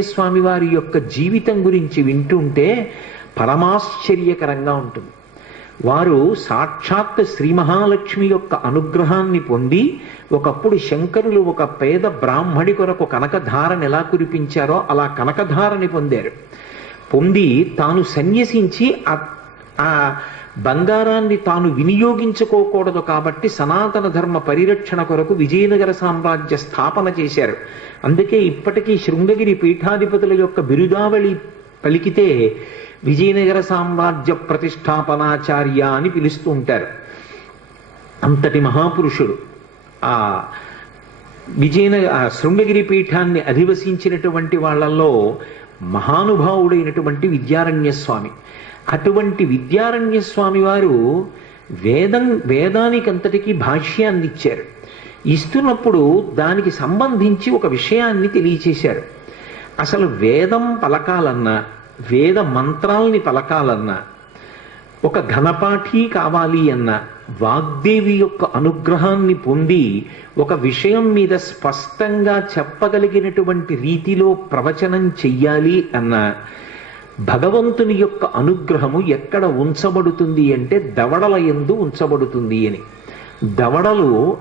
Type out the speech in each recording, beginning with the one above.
స్వామి వారి యొక్క జీవితం గురించి వింటుంటే పరమాశ్చర్యకరంగా ఉంటుంది. వారు సాక్షాత్ శ్రీ మహాలక్ష్మి యొక్క అనుగ్రహాన్ని పొంది ఒకప్పుడు శంకరులు ఒక పేద బ్రాహ్మడి కొరకు కనకధారని ఎలా కురిపించారో అలా కనకధారని పొందారు. పొంది తాను సన్యసించి ఆ బంగారాన్ని తాను వినియోగించుకోకూడదు కాబట్టి సనాతన ధర్మ పరిరక్షణ కొరకు విజయనగర సామ్రాజ్య స్థాపన చేశారు. అందుకే ఇప్పటికీ శృంగగిరి పీఠాధిపతుల యొక్క బిరుదావళి పలికితే విజయనగర సామ్రాజ్య ప్రతిష్టాపనాచార్య అని పిలుస్తూ ఉంటారు. అంతటి మహాపురుషుడు ఆ శృంగగిరి పీఠాన్ని అధివసించినటువంటి వాళ్ళల్లో మహానుభావుడైనటువంటి విద్యారణ్య స్వామి. అటువంటి విద్యారణ్య స్వామి వారు వేదానికంతటికీ భాష్యాన్ని ఇచ్చారు. ఇస్తున్నప్పుడు దానికి సంబంధించి ఒక విషయాన్ని తెలియచేశారు. అసలు వేదం పలకాలన్నా వేద మంత్రాల్ని పలకాలన్నా ఒక ఘనపాఠి కావాలి అన్నా వాగ్దేవి యొక్క అనుగ్రహాన్ని పొంది ఒక విషయం మీద స్పష్టంగా చెప్పగలిగినటువంటి రీతిలో ప్రవచనం చెయ్యాలి అన్నా భగవంతుని యొక్క అనుగ్రహము ఎక్కడ ఉంచబడుతుంది అంటే దవడల యందు ఉంచబడుతుంది అని. దవడలు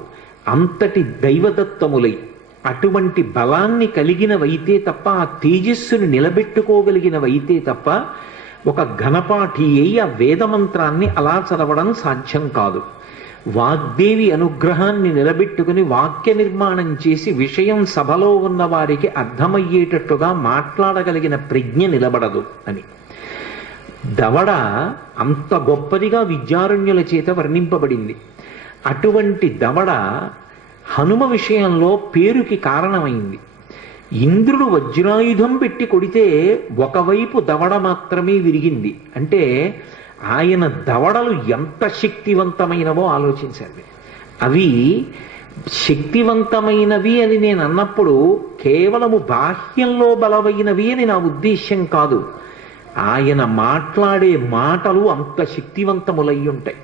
అంతటి దైవదత్తములై అటువంటి బలాన్ని కలిగినవైతే తప్ప ఆ తేజస్సును నిలబెట్టుకోగలిగినవైతే తప్ప ఒక ఘనపాఠి అయి ఆ వేదమంత్రాన్ని అలా చదవడం సాధ్యం కాదు. వాగ్దేవి అనుగ్రహాన్ని నిలబెట్టుకుని వాక్య నిర్మాణం చేసి విషయం సభలో ఉన్న వారికి అర్థమయ్యేటట్టుగా మాట్లాడగలిగిన ప్రజ్ఞ నిలబడదు అని. దవడ అంత గొప్పదిగా విద్యారణ్యుల చేత వర్ణింపబడింది. అటువంటి దవడ హనుమ విషయంలో పేరుకి కారణమైంది. ఇంద్రుడు వజ్రాయుధం పెట్టి కొడితే ఒకవైపు దవడ మాత్రమే విరిగింది. అంటే ఆయన దవడలు ఎంత శక్తివంతమైనవో ఆలోచించండి. అవి శక్తివంతమైనవి అని నేను అన్నప్పుడు కేవలము బాహ్యంలో బలమైనవి అని నా ఉద్దేశ్యం కాదు. ఆయన మాట్లాడే మాటలు అంత శక్తివంతములై ఉంటాయి.